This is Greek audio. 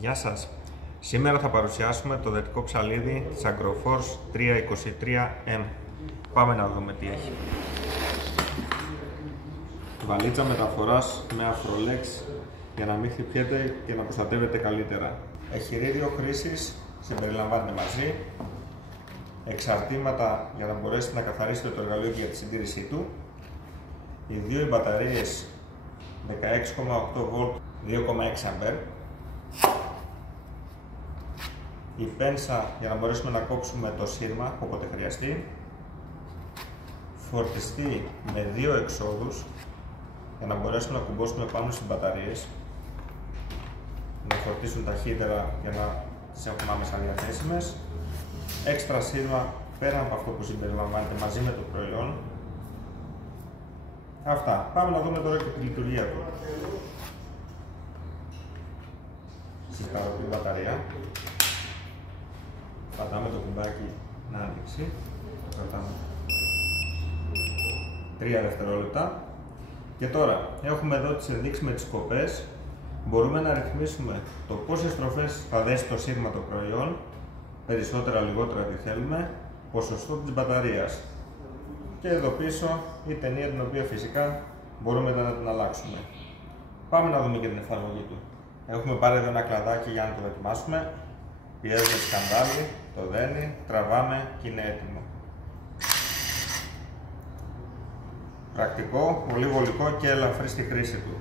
Γεια σας! Σήμερα θα παρουσιάσουμε το δετικό ψαλίδι της Agroforce 323M. Πάμε να δούμε τι έχει. Βαλίτσα μεταφοράς με Afrolex για να μην χτυπιέται και να προστατεύεται καλύτερα. Εχειρίδιο χρήσης συμπεριλαμβάνεται μαζί. Εξαρτήματα για να μπορέσετε να καθαρίσετε το εργαλείο για τη συντήρησή του. Οι δύο μπαταρίες 16,8V 2,6A. Η πένσα για να μπορέσουμε να κόψουμε το σύρμα όποτε χρειαστεί. Φορτιστή με δύο εξόδους για να μπορέσουμε να κουμπώσουμε πάνω στις μπαταρίες, να φορτίσουν ταχύτερα για να τις έχουμε άμεσα διαθέσιμες. Έξτρα σύρμα πέρα από αυτό που συμπεριλαμβάνεται μαζί με το προϊόν. Αυτά. Πάμε να δούμε τώρα και τη λειτουργία του. Συστάρω την μπαταρία. Πατάμε το κουμπάκι να ανοίξει. Το κρατάμε 3 δευτερόλεπτα. Και τώρα έχουμε εδώ τις ενδείξεις με τις σκοπές. Μπορούμε να ρυθμίσουμε το πόσες στροφές θα δέσει το σύρμα το προϊόν, περισσότερα λιγότερα τι θέλουμε, ποσοστό της μπαταρίας. Και εδώ πίσω η ταινία, την οποία φυσικά μπορούμε να την αλλάξουμε. Πάμε να δούμε και την εφαρμογή του. Έχουμε πάρει εδώ ένα κλαδάκι για να το δοκιμάσουμε. Πιέζουμε σκανδάλι, το δένει, τραβάμε και είναι έτοιμο. Πρακτικό, πολύ βολικό και ελαφρύ στη χρήση του.